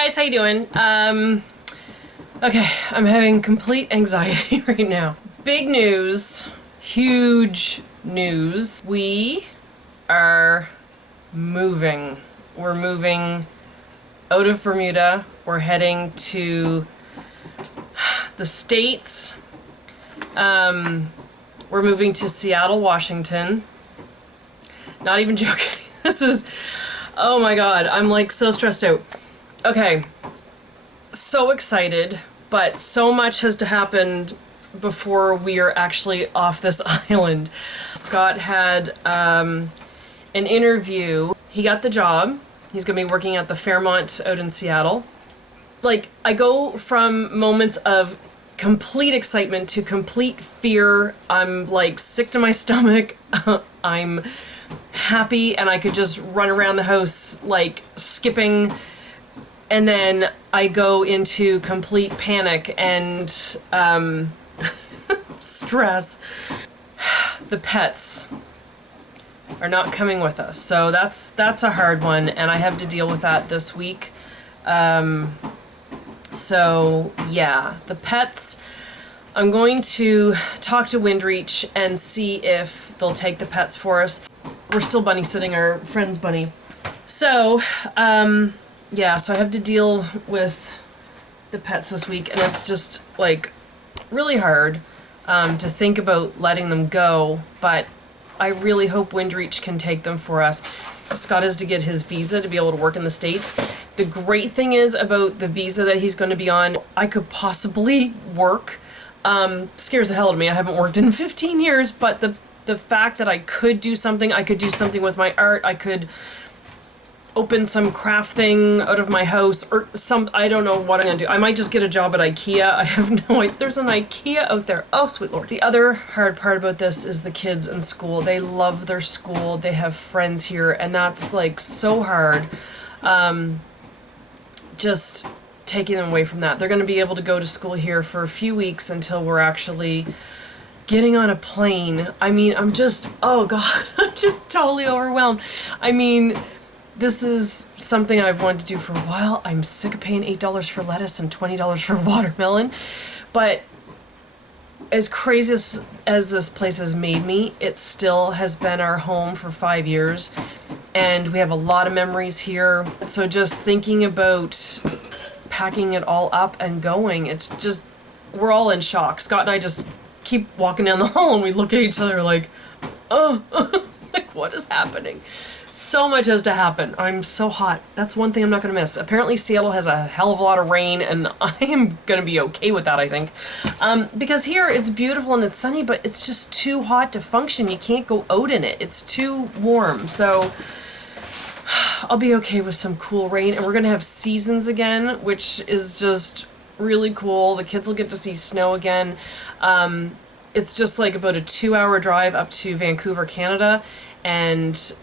guys, how you doing? Okay, I'm having complete anxiety right now. Big news, huge news. We are moving. We're moving out of Bermuda. We're heading to the States. We're moving to Seattle, Washington. Not even joking. This is, oh my god, I'm like so stressed out. Okay, so excited, but so much has to happen before we are actually off this island. Scott had an interview. He got the job. He's gonna be working at the Fairmont out in Seattle. Like, I go from moments of complete excitement to complete fear. I'm like sick to my stomach. I'm happy and I could just run around the house like skipping, and then I go into complete panic and stress. The pets are not coming with us, so that's a hard one, and I have to deal with that this week. So yeah, the pets, I'm going to talk to Windreach and see if they'll take the pets for us. We're still bunny sitting our friend's bunny. So, yeah, so I have to deal with the pets this week, and it's just, like, really hard to think about letting them go, but I really hope Windreach can take them for us. Scott is to get his visa to be able to work in the States. The great thing is about the visa that he's going to be on, I could possibly work. Scares the hell out of me. I haven't worked in 15 years, but the fact that I could do something with my art, I could open some craft thing out of my house, or I don't know what I'm gonna do. I might just get a job at IKEA. I have no idea. There's an IKEA out there. Oh, sweet Lord. The other hard part about this is the kids in school. They love their school. They have friends here, and that's like so hard. Just taking them away from that. They're gonna be able to go to school here for a few weeks until we're actually getting on a plane. I mean, I'm just, oh god, I'm just totally overwhelmed. I mean, this is something I've wanted to do for a while. I'm sick of paying $8 for lettuce and $20 for watermelon. But as crazy as this place has made me, it still has been our home for 5 years. And we have a lot of memories here. So just thinking about packing it all up and going, it's just, we're all in shock. Scott and I just keep walking down the hall and we look at each other like, oh, like what is happening? So much has to happen. I'm so hot. That's one thing I'm not going to miss. Apparently Seattle has a hell of a lot of rain, and I am going to be okay with that, I think. Because here it's beautiful and it's sunny, but it's just too hot to function. You can't go out in it. It's too warm. So I'll be okay with some cool rain, and we're going to have seasons again, which is just really cool. The kids will get to see snow again. It's just like about a 2-hour drive up to Vancouver, Canada. And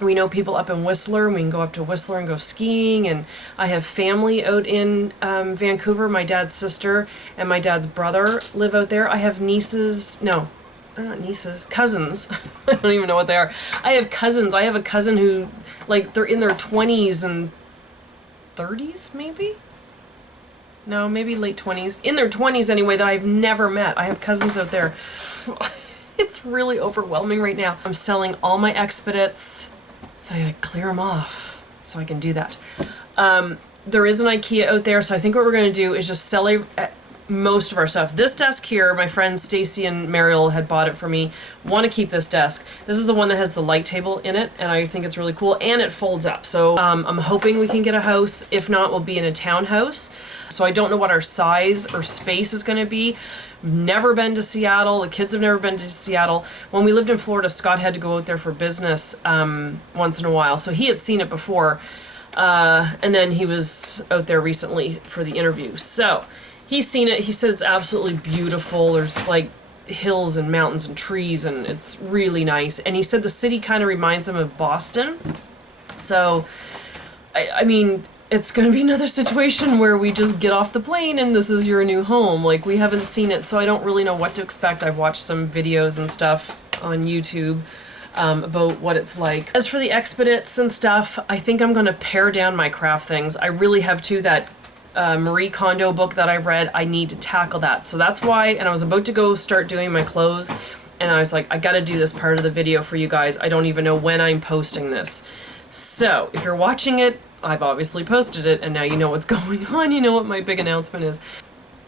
we know people up in Whistler. We can go up to Whistler and go skiing. And I have family out in Vancouver. My dad's sister and my dad's brother live out there. I have nieces. No, they're not nieces. Cousins. I don't even know what they are. I have cousins. I have a cousin who, like, they're in their 20s and 30s, maybe? No, maybe late 20s. In their 20s anyway, that I've never met. I have cousins out there. It's really overwhelming right now. I'm selling all my expedites, so I gotta clear them off so I can do that. There is an IKEA out there, so I think what we're gonna do is just sell most of our stuff. This desk here, my friends Stacy and Mariel had bought it for me. Want to keep this desk. This is the one that has the light table in it, and I think it's really cool, and it folds up. So I'm hoping we can get a house. If not, we'll be in a townhouse. So I don't know what our size or space is going to be. Never been to Seattle. The kids have never been to Seattle. When we lived in Florida, Scott had to go out there for business once in a while. So he had seen it before. And then he was out there recently for the interview. So he's seen it. He said it's absolutely beautiful. There's like hills and mountains and trees, and it's really nice. And he said the city kind of reminds him of Boston. So, I mean, it's going to be another situation where we just get off the plane and this is your new home. Like, we haven't seen it, so I don't really know what to expect. I've watched some videos and stuff on YouTube. about what it's like. As for the expedits and stuff, I think I'm gonna pare down my craft things. I really have to. That Marie Kondo book that I've read, I need to tackle that. So that's why, and I was about to go start doing my clothes, and I was like, I gotta do this part of the video for you guys. I don't even know when I'm posting this. So if you're watching it, I've obviously posted it, and now you know what's going on. You know what my big announcement is.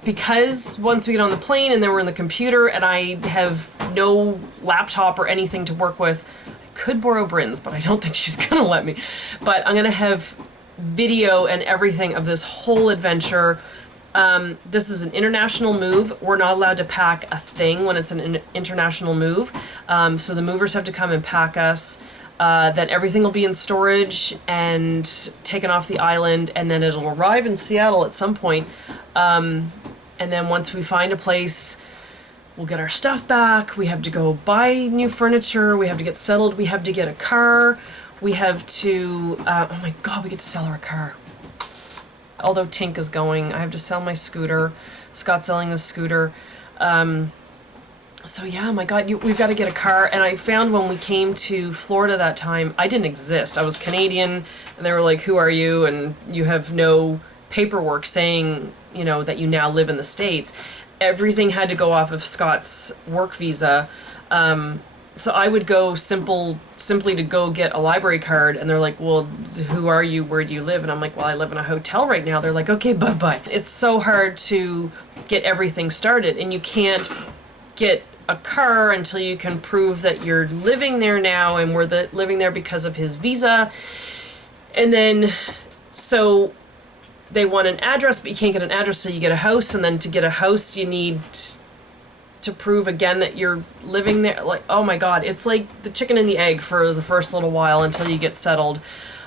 Because once we get on the plane and then we're in the computer and I have no laptop or anything to work with, I could borrow Bryn's, but I don't think she's gonna let me. But I'm gonna have video and everything of this whole adventure. This is an international move. We're not allowed to pack a thing when it's an international move. So the movers have to come and pack us. Then everything will be in storage and taken off the island, and then it'll arrive in Seattle at some point. And then once we find a place, we'll get our stuff back. We have to go buy new furniture. We have to get settled. We have to get a car. We have to, oh my God, we get to sell our car. Although Tink is going, I have to sell my scooter. Scott's selling his scooter. So yeah, my God, we've got to get a car. And I found when we came to Florida that time, I didn't exist. I was Canadian, and they were like, who are you? And you have no paperwork saying, you know, that you now live in the States. Everything had to go off of Scott's work visa. So I would go simply to go get a library card, and they're like, well, who are you? Where do you live? And I'm like, well, I live in a hotel right now. They're like, okay, bye-bye. It's so hard to get everything started, and you can't get a car until you can prove that you're living there now, and we're living there because of his visa. And then, so they want an address, but you can't get an address, so you get a house, and then to get a house, you need to prove again that you're living there. Like, oh my God, it's like the chicken and the egg for the first little while until you get settled.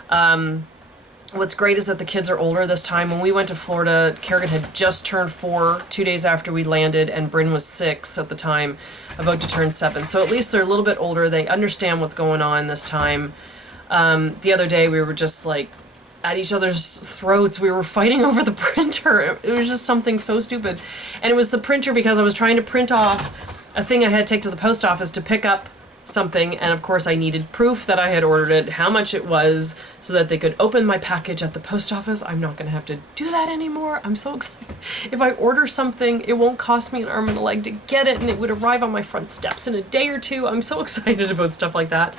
What's great is that the kids are older this time. When we went to Florida, Kerrigan had just turned 4 2 days after we landed, and Bryn was 6 at the time, about to turn 7. So at least they're a little bit older. They understand what's going on this time. The other day we were just like at each other's throats. We were fighting over the printer. It was just something so stupid. And it was the printer because I was trying to print off a thing I had to take to the post office to pick up something, and of course I needed proof that I had ordered it, how much it was, so that they could open my package at the post office. I'm not gonna have to do that anymore. I'm so excited. If I order something, it won't cost me an arm and a leg to get it, and it would arrive on my front steps in a day or two. I'm so excited about stuff like that.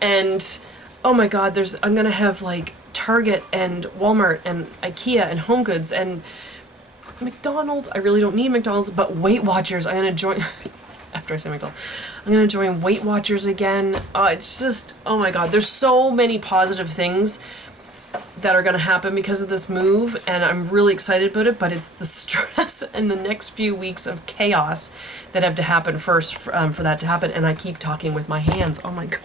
And oh my God, I'm gonna have like Target and Walmart and IKEA and Home Goods and McDonald's. I really don't need McDonald's, but Weight Watchers. I'm gonna join after I say McDonald's. I'm gonna join Weight Watchers again. It's just, oh my God, there's so many positive things that are gonna happen because of this move, and I'm really excited about it, but it's the stress and the next few weeks of chaos that have to happen first for that to happen, and I keep talking with my hands. Oh my God.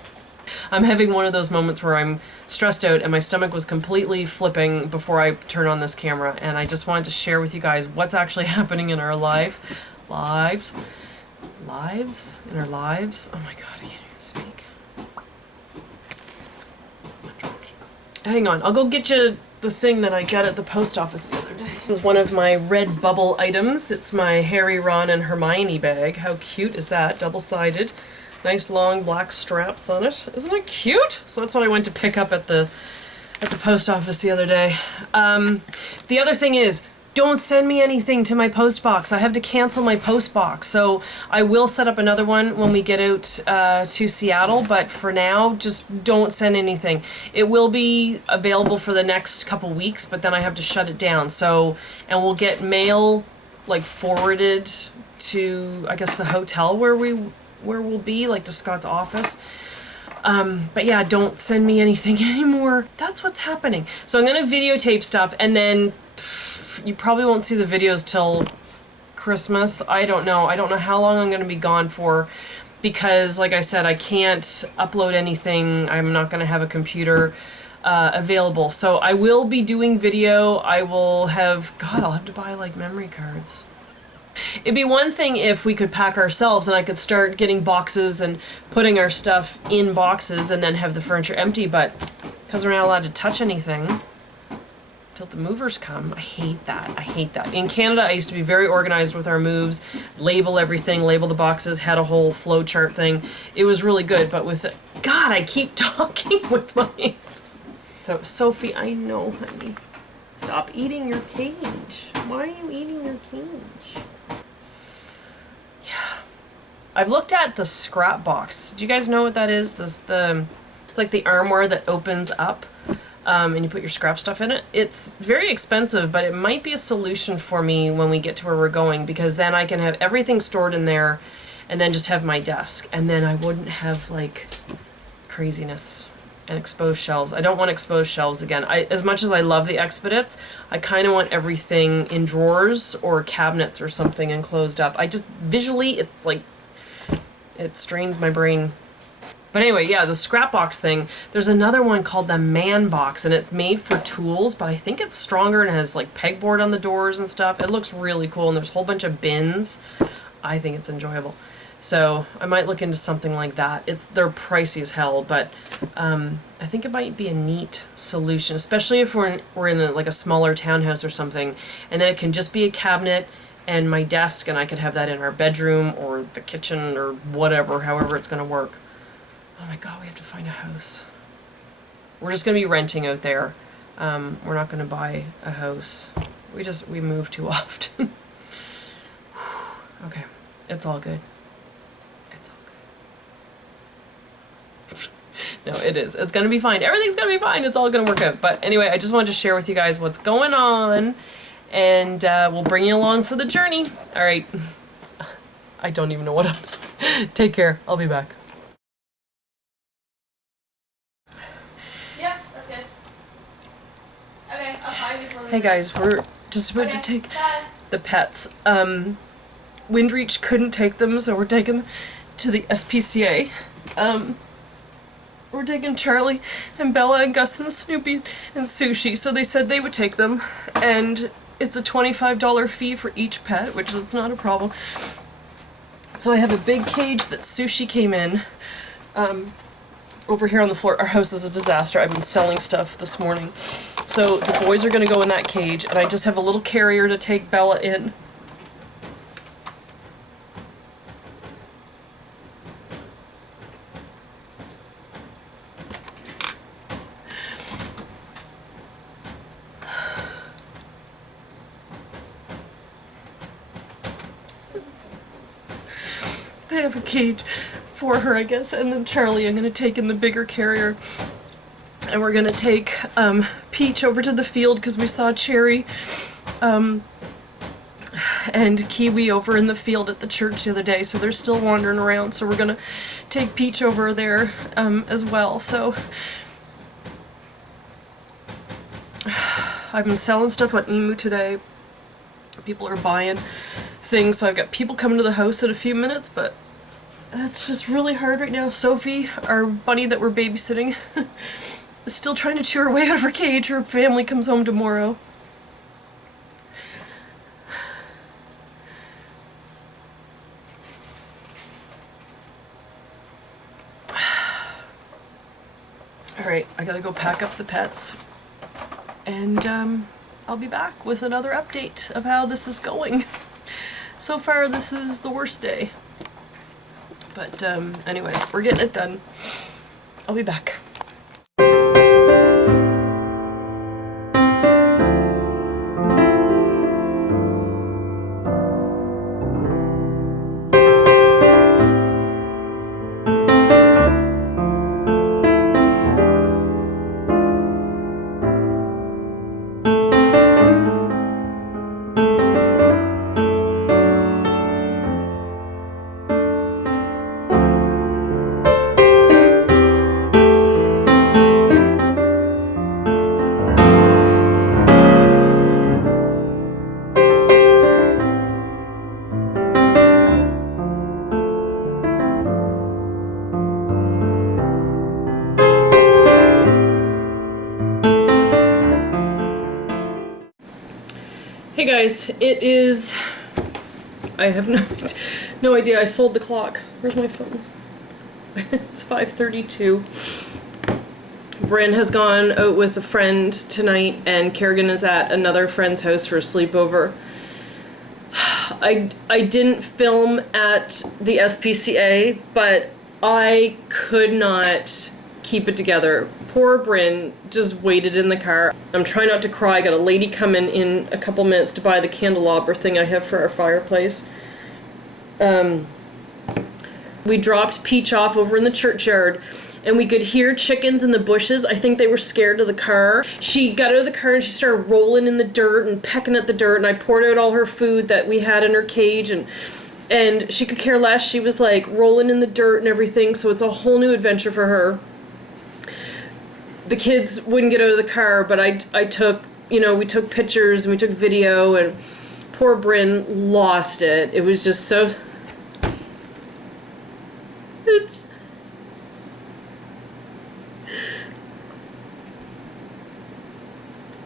I'm having one of those moments where I'm stressed out and my stomach was completely flipping before I turn on this camera, and I just wanted to share with you guys what's actually happening in our lives? In our lives? Oh my God, I can't even speak. Hang on, I'll go get you the thing that I got at the post office the other day. This is one of my red bubble items. It's my Harry, Ron, and Hermione bag. How cute is that? Double-sided. Nice long black straps on it. Isn't it cute? So that's what I went to pick up at the post office the other day. The other thing is, don't send me anything to my post box. I have to cancel my post box. So I will set up another one when we get out to Seattle, but for now, just don't send anything. It will be available for the next couple weeks, but then I have to shut it down. So, and we'll get mail like forwarded to, I guess, the hotel where we'll be, like to Scott's office. But yeah, don't send me anything anymore. That's what's happening. So I'm gonna videotape stuff, and then you probably won't see the videos till Christmas. I don't know how long I'm gonna be gone for, because like I said, I can't upload anything. I'm not gonna have a computer available. So I will be doing video. I'll have to buy like memory cards. It'd be one thing if we could pack ourselves and I could start getting boxes and putting our stuff in boxes and then have the furniture empty, but because we're not allowed to touch anything, till the movers come. I hate that. I hate that. In Canada, I used to be very organized with our moves, label everything, label the boxes, had a whole flow chart thing. It was really good, but with it, God, I keep talking with my... So, Sophie, I know, honey. Stop eating your cage. Why are you eating your cage? Yeah. I've looked at the scrap box. Do you guys know what that is? It's like the armoire that opens up, and you put your scrap stuff in it. It's very expensive, but it might be a solution for me when we get to where we're going, because then I can have everything stored in there and then just have my desk, and then I wouldn't have like craziness and exposed shelves. I don't want exposed shelves again. As much as I love the Expedits, I kind of want everything in drawers or cabinets or something and closed up. I just, visually, it's like, it strains my brain. But anyway, yeah, the scrap box thing, there's another one called the Man Box, and it's made for tools, but I think it's stronger and has like pegboard on the doors and stuff. It looks really cool, and there's a whole bunch of bins. I think it's enjoyable. So I might look into something like that. They're pricey as hell, but I think it might be a neat solution, especially if we're in like a smaller townhouse or something, and then it can just be a cabinet and my desk, and I could have that in our bedroom or the kitchen or whatever, however it's going to work. Oh my God, we have to find a house. We're just going to be renting out there. We're not going to buy a house. We move too often. Okay, it's all good. It's all good. No, it is. It's going to be fine. Everything's going to be fine. It's all going to work out. But anyway, I just wanted to share with you guys what's going on, and we'll bring you along for the journey. All right. I don't even know what I'm saying. Take care. I'll be back. Hey guys, we're just about to take the pets. Windreach couldn't take them, so we're taking them to the SPCA. We're taking Charlie and Bella and Gus and Snoopy and Sushi, so they said they would take them, and it's a $25 fee for each pet, which is not a problem. So I have a big cage that Sushi came in. Over here on the floor. Our house is a disaster. I've been selling stuff this morning. So the boys are going to go in that cage, and I just have a little carrier to take Bella in. They have a cage for her, I guess, and then Charlie I'm going to take in the bigger carrier, and we're going to take Peach over to the field because we saw Cherry and Kiwi over in the field at the church the other day, so they're still wandering around, so we're going to take Peach over there as well. So I've been selling stuff on Emu today. People are buying things, so I've got people coming to the house in a few minutes, but that's just really hard right now. Sophie, our bunny that we're babysitting, is still trying to chew her way out of her cage. Her family comes home tomorrow. Alright, I gotta go pack up the pets, and I'll be back with another update of how this is going. So far, this is the worst day. But anyway, we're getting it done. I'll be back. Hey guys, it is, I have no idea, I sold the clock. Where's my phone? It's 5:32. Bryn has gone out with a friend tonight, and Kerrigan is at another friend's house for a sleepover. I didn't film at the SPCA, but I could not keep it together. Poor Bryn just waited in the car. I'm trying not to cry. I got a lady coming in a couple minutes to buy the candelabra thing I have for our fireplace. We dropped Peach off over in the churchyard, and we could hear chickens in the bushes. I think they were scared of the car. She got out of the car and she started rolling in the dirt and pecking at the dirt, and I poured out all her food that we had in her cage, and she could care less. She was like rolling in the dirt and everything, so it's a whole new adventure for her. The kids wouldn't get out of the car, but I took, you know, we took pictures and we took video, and poor Bryn lost it. It was just so...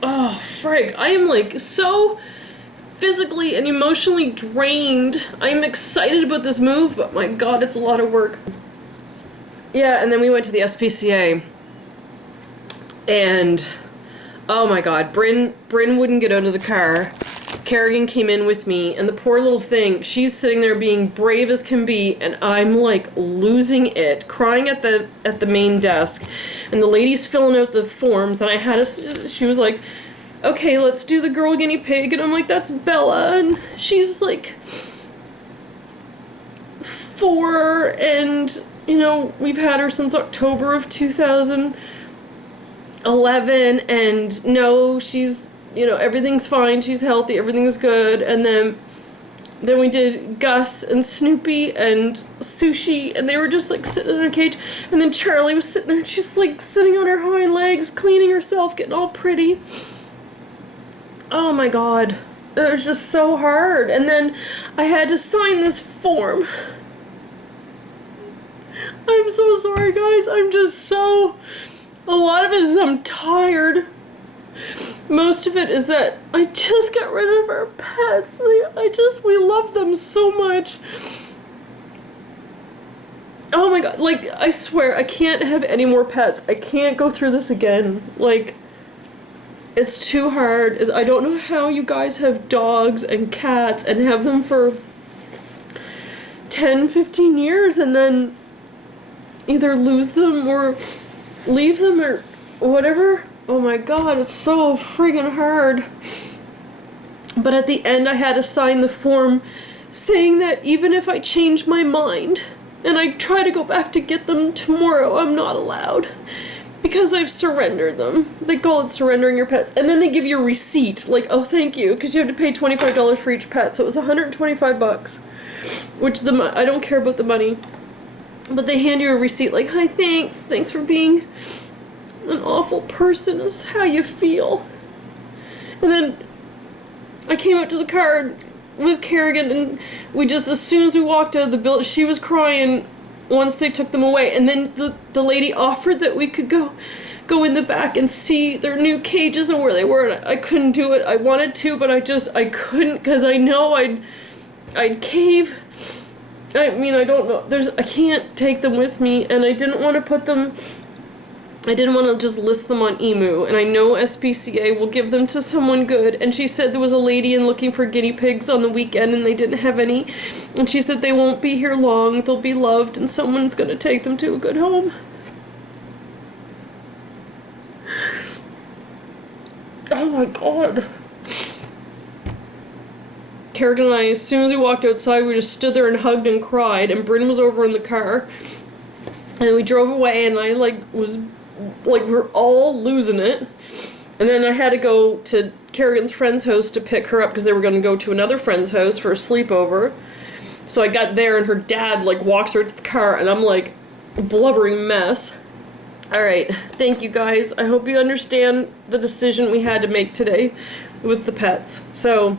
Oh, frick. I am like so physically and emotionally drained. I'm excited about this move, but my god, it's a lot of work. Yeah, and then we went to the SPCA. And oh my god, Bryn wouldn't get out of the car. Kerrigan came in with me, and the poor little thing, she's sitting there being brave as can be, and I'm like losing it, crying at the main desk, and the lady's filling out the forms, and she was like, okay, let's do the girl guinea pig, and I'm like, that's Bella, and she's like 4, and you know, we've had her since October of 2011, and no, she's, you know, everything's fine, she's healthy, everything's good. And then we did Gus and Snoopy and Sushi, and they were just like sitting in a cage, and then Charlie was sitting there and she's like sitting on her hind legs, cleaning herself, getting all pretty. Oh my god, it was just so hard. And then I had to sign this form. I'm so sorry guys, I'm just so... A lot of it is I'm tired. Most of it is that I just got rid of our pets. We love them so much. Oh my god, like, I swear, I can't have any more pets. I can't go through this again. Like, it's too hard. I don't know how you guys have dogs and cats and have them for 10, 15 years and then either lose them or leave them or whatever. Oh my god, it's so friggin' hard. But at the end I had to sign the form saying that even if I change my mind and I try to go back to get them tomorrow, I'm not allowed. Because I've surrendered them. They call it surrendering your pets. And then they give you a receipt, like, oh thank you, because you have to pay $25 for each pet. So it was $125, which I don't care about the money. But they hand you a receipt like, hi, thanks for being an awful person, is how you feel. And then I came up to the car with Kerrigan, and we just, as soon as we walked out of the building, she was crying once they took them away. And then the lady offered that we could go in the back and see their new cages and where they were, and I couldn't do it. I wanted to, but I couldn't, because I know I'd cave. I mean, I don't know. I can't take them with me, and I didn't want to just list them on Emu, and I know SPCA will give them to someone good, and she said there was a lady in looking for guinea pigs on the weekend and they didn't have any, and she said they won't be here long, they'll be loved, and someone's gonna take them to a good home. Oh my god. Kerrigan and I, as soon as we walked outside, we just stood there and hugged and cried, and Bryn was over in the car, and then we drove away, and I we're all losing it. And then I had to go to Kerrigan's friend's house to pick her up because they were going to go to another friend's house for a sleepover. So I got there and her dad walks her to the car, and I'm like a blubbering mess. Alright, thank you guys. I hope you understand the decision we had to make today with the pets. So,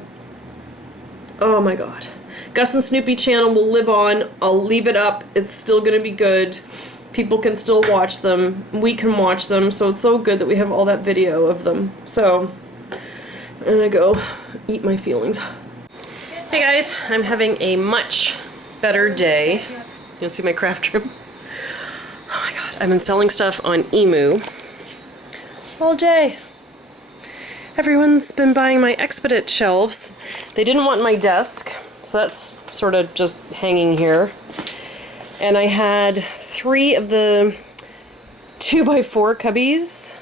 oh my god. Gus and Snoopy channel will live on. I'll leave it up. It's still going to be good. People can still watch them. We can watch them, so it's so good that we have all that video of them. So, I'm gonna go eat my feelings. Hey guys, I'm having a much better day. You see my craft room? Oh my god, I've been selling stuff on Emu, all day. Everyone's been buying my Expedit shelves. They didn't want my desk, so that's sort of just hanging here. And I had 3 of the 2x4 cubbies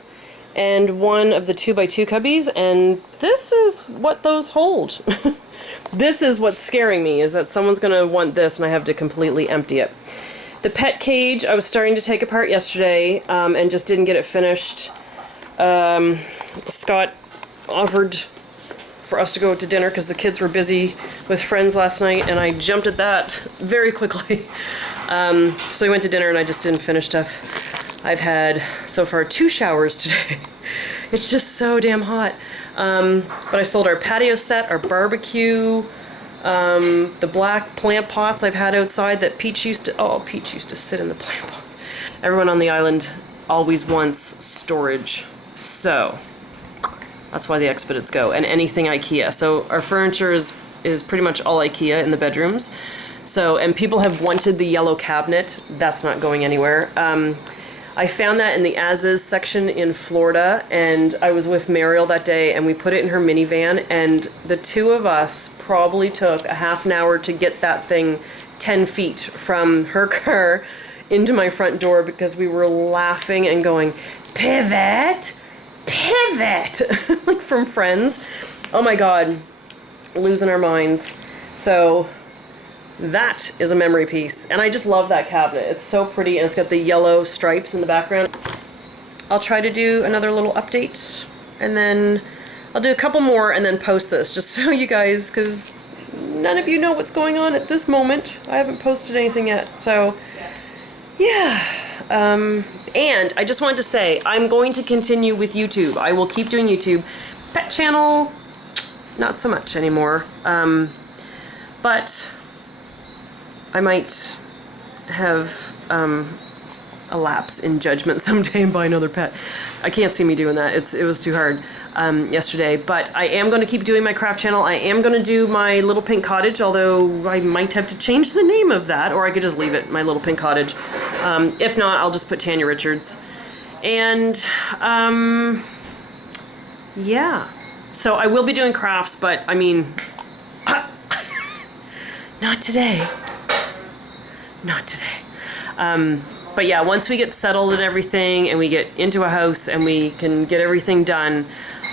and 1 of the 2x2 cubbies, and this is what those hold. This is what's scaring me, is that someone's gonna want this and I have to completely empty it. The pet cage I was starting to take apart yesterday and just didn't get it finished. Scott offered for us to go to dinner because the kids were busy with friends last night, and I jumped at that very quickly. So we went to dinner and I just didn't finish stuff. I've had so far 2 showers today. It's just so damn hot. But I sold our patio set, our barbecue, the black plant pots I've had outside that Peach used to sit in the plant pots. Everyone on the island always wants storage, so that's why the Expedits go, and anything IKEA. So our furniture is pretty much all IKEA in the bedrooms. So, and people have wanted the yellow cabinet. That's not going anywhere. I found that in the as-is section in Florida, and I was with Mariel that day, and we put it in her minivan, and the 2 of us probably took a half an hour to get that thing 10 feet from her car into my front door because we were laughing and going, pivot! Pivot! Like from Friends. Oh my god. Losing our minds. So that is a memory piece. And I just love that cabinet. It's so pretty, and it's got the yellow stripes in the background. I'll try to do another little update, and then I'll do a couple more and then post this, just so you guys, because none of you know what's going on at this moment. I haven't posted anything yet, so yeah. And I just wanted to say, I'm going to continue with YouTube. I will keep doing YouTube. Pet channel, not so much anymore. But I might have a lapse in judgment someday and buy another pet. I can't see me doing that. It was too hard yesterday. But I am going to keep doing my craft channel. I am going to do my Little Pink Cottage, although I might have to change the name of that, or I could just leave it, My Little Pink Cottage. If not, I'll just put Tanya Richards. And yeah. So I will be doing crafts, but I mean, not today. Not today. But yeah, once we get settled and everything, and we get into a house and we can get everything done,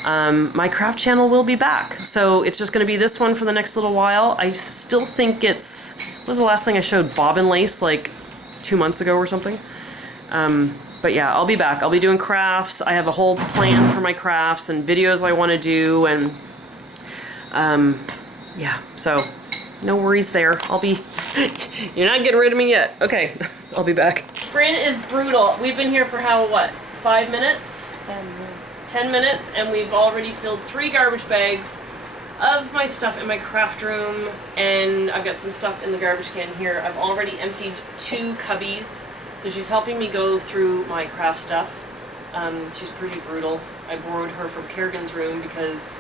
my craft channel will be back. So it's just going to be this one for the next little while. I still think what was the last thing I showed? Bobbin lace, like 2 months ago or something. But yeah, I'll be back. I'll be doing crafts. I have a whole plan for my crafts and videos I want to do, and yeah, so no worries there. I'll be... You're not getting rid of me yet. Okay, I'll be back. Bryn is brutal. We've been here for what? 5 minutes? 10 minutes, and we've already filled 3 garbage bags of my stuff in my craft room, and I've got some stuff in the garbage can here. I've already emptied 2 cubbies, so she's helping me go through my craft stuff. She's pretty brutal. I borrowed her from Kerrigan's room because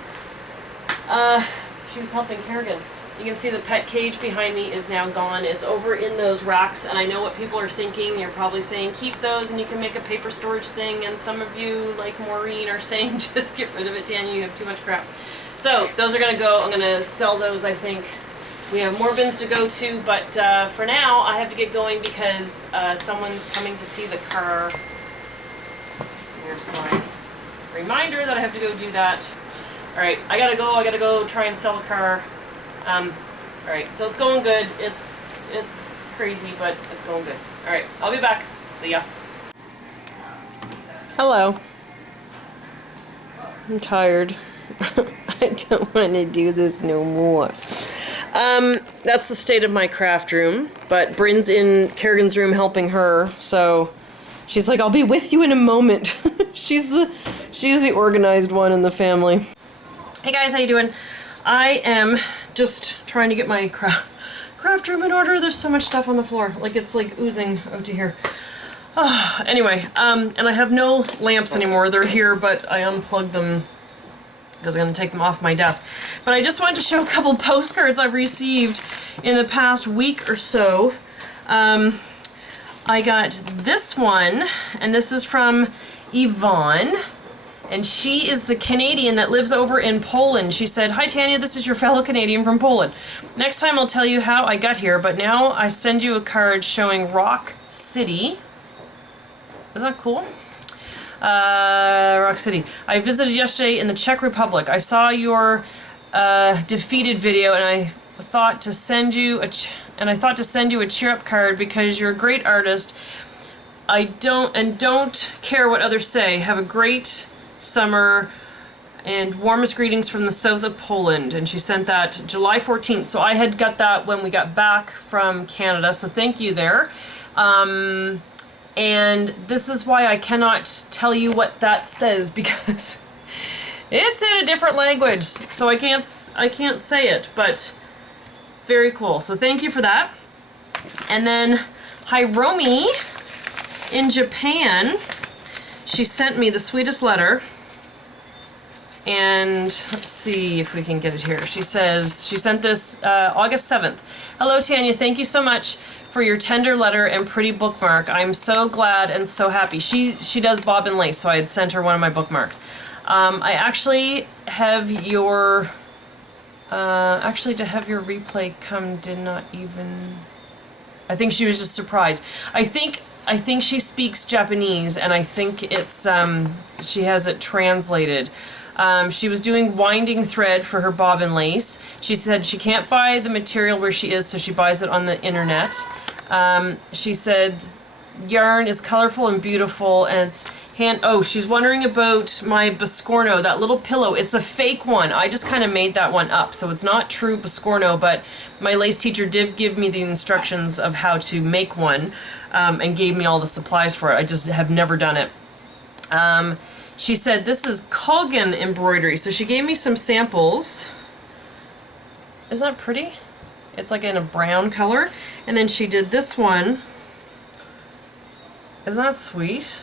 she was helping Kerrigan. You can see the pet cage behind me is now gone. It's over in those racks, and I know what people are thinking. You're probably saying, keep those and you can make a paper storage thing, and some of you, like Maureen, are saying, just get rid of it, Daniel, you have too much crap. So, those are going to go. I'm going to sell those, I think. We have more bins to go to, but for now, I have to get going because someone's coming to see the car. Here's my reminder that I have to go do that. Alright, I gotta go try and sell the car. Alright, so it's going good. It's crazy, but it's going good. Alright, I'll be back. See ya. Hello. I'm tired. I don't want to do this no more. That's the state of my craft room, but Bryn's in Kerrigan's room helping her, so she's like, I'll be with you in a moment. She's the organized one in the family. Hey guys, how you doing? I am just trying to get my craft room in order. There's so much stuff on the floor. Like, it's like oozing out to here. Anyway, and I have no lamps anymore. They're here, but I unplugged them because I'm going to take them off my desk. But I just wanted to show a couple postcards I've received in the past week or so. I got this one, and this is from Yvonne. And she is the Canadian that lives over in Poland. She said, "Hi Tanya, this is your fellow Canadian from Poland. Next time I'll tell you how I got here, but now I send you a card showing Rock City." Is that cool? Rock City. "I visited yesterday in the Czech Republic. I saw your defeated video, and I thought to send you a cheer up card because you're a great artist. I don't care what others say. Have a great summer and warmest greetings from the south of Poland." And she sent that July 14th. So I had got that when we got back from Canada. So thank you there. And this is why I cannot tell you what that says, because it's in a different language. So I can't say it, but very cool. So thank you for that. And then Hiromi in Japan, she sent me the sweetest letter. And let's see if we can get it here. She says, she sent this August 7th. "Hello Tanya, thank you so much for your tender letter and pretty bookmark. I'm so glad and so happy." She does bob and lace, so I had sent her one of my bookmarks. I actually have your, to have your replay come did not even, I think she was just surprised. I think she speaks Japanese, and I think it's, she has it translated. She was doing winding thread for her bob and lace. She said she can't buy the material where she is, so she buys it on the internet. She said yarn is colorful and beautiful, and it's she's wondering about my Biscorno, that little pillow. It's a fake one. I just kind of made that one up, so it's not true Biscorno, but my lace teacher did give me the instructions of how to make one, and gave me all the supplies for it. I just have never done it. She said this is Kogan embroidery, so she gave me some samples. Isn't that pretty? It's like in a brown color. And then she did this one. Isn't that sweet?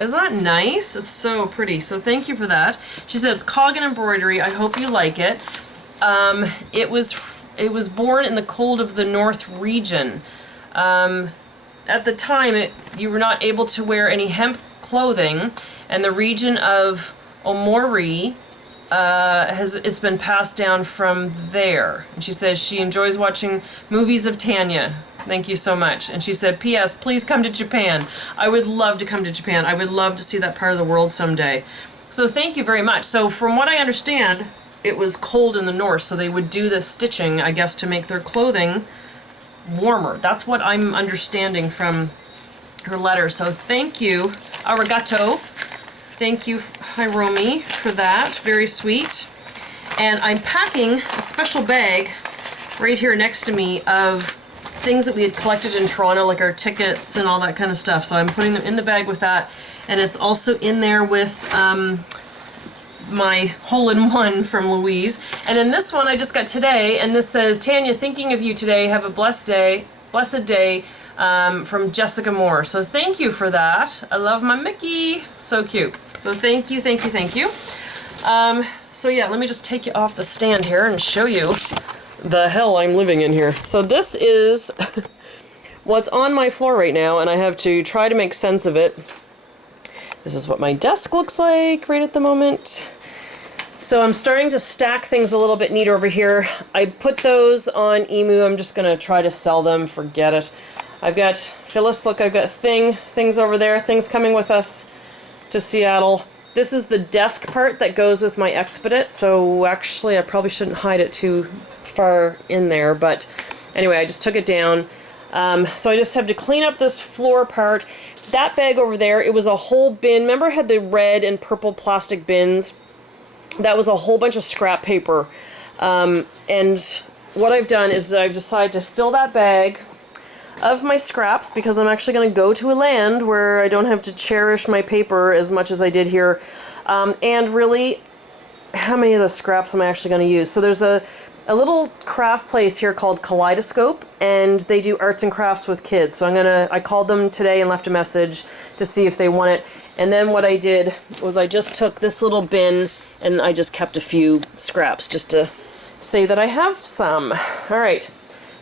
Isn't that nice? It's so pretty. So thank you for that. She said it's Kogan embroidery. I hope you like it. It was born in the cold of the North region. At the time, you were not able to wear any hemp clothing, and the region of Omori it's been passed down from there. And she says she enjoys watching movies of Tanya. Thank you so much. And she said, "P.S. Please come to Japan." I would love to come to Japan. I would love to see that part of the world someday. So thank you very much. So from what I understand, it was cold in the north, so they would do this stitching, I guess, to make their clothing warmer. That's what I'm understanding from her letter. So thank you, arigato. Thank you, Hiromi, for that. Very sweet. And I'm packing a special bag right here next to me of things that we had collected in Toronto, like our tickets and all that kind of stuff. So I'm putting them in the bag with that. And it's also in there with my hole-in-one from Louise. And then this one I just got today, and this says, "Tanya, thinking of you today. Have a blessed day, from Jessica Moore." So thank you for that. I love my Mickey. So cute. So thank you, thank you, thank you. So yeah, let me just take you off the stand here and show you the hell I'm living in here. So this is what's on my floor right now, and I have to try to make sense of it. This is what my desk looks like right at the moment. So I'm starting to stack things a little bit neater over here. I put those on Emu. I'm just going to try to sell them. Forget it. I've got, Phyllis, look, I've got things over there, things coming with us to Seattle. This is the desk part that goes with my Expedit, so actually I probably shouldn't hide it too far in there, but anyway, I just took it down. So I just have to clean up this floor part. That bag over there, it was a whole bin. Remember I had the red and purple plastic bins? That was a whole bunch of scrap paper. And what I've done is I've decided to fill that bag of my scraps, because I'm actually going to go to a land where I don't have to cherish my paper as much as I did here. And really, how many of the scraps am I actually going to use? So there's a little craft place here called Kaleidoscope, and they do arts and crafts with kids. So I called them today and left a message to see if they want it. And then what I did was I just took this little bin and I just kept a few scraps just to say that I have some. All right.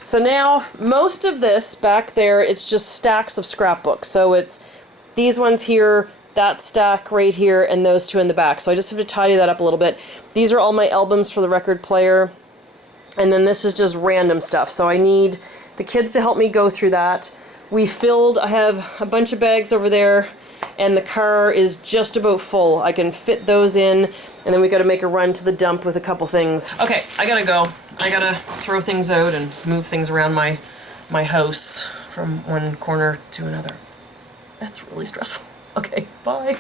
So now most of this back there, it's just stacks of scrapbooks. So it's these ones here, that stack right here, and those two in the back. So I just have to tidy that up a little bit. These are all my albums for the record player. And then this is just random stuff. So I need the kids to help me go through that. I have a bunch of bags over there, and the car is just about full. I can fit those in, and then we gotta make a run to the dump with a couple things. Okay, I gotta go. I gotta throw things out and move things around my house from one corner to another. That's really stressful. Okay, bye.